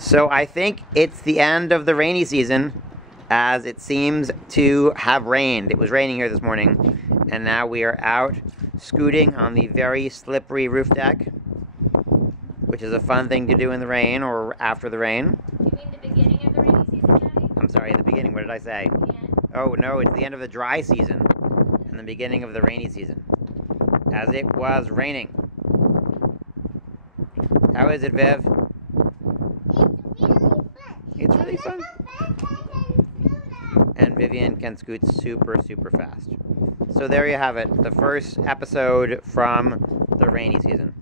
So I think it's the end of the rainy season, as it seems to have rained. It was raining here this morning, and now we are out scooting on the very slippery roof deck, which is a fun thing to do in the rain or after the rain. You mean the beginning of the rainy season, Daddy? I'm sorry, the beginning. What did I say? The end? Oh, no, it's the end of the dry season and the beginning of the rainy season, as it was raining. How is it, Viv? It's really fun. It's really fun. And Vivian can scoot super, super fast. So there you have it, the first episode from the rainy season.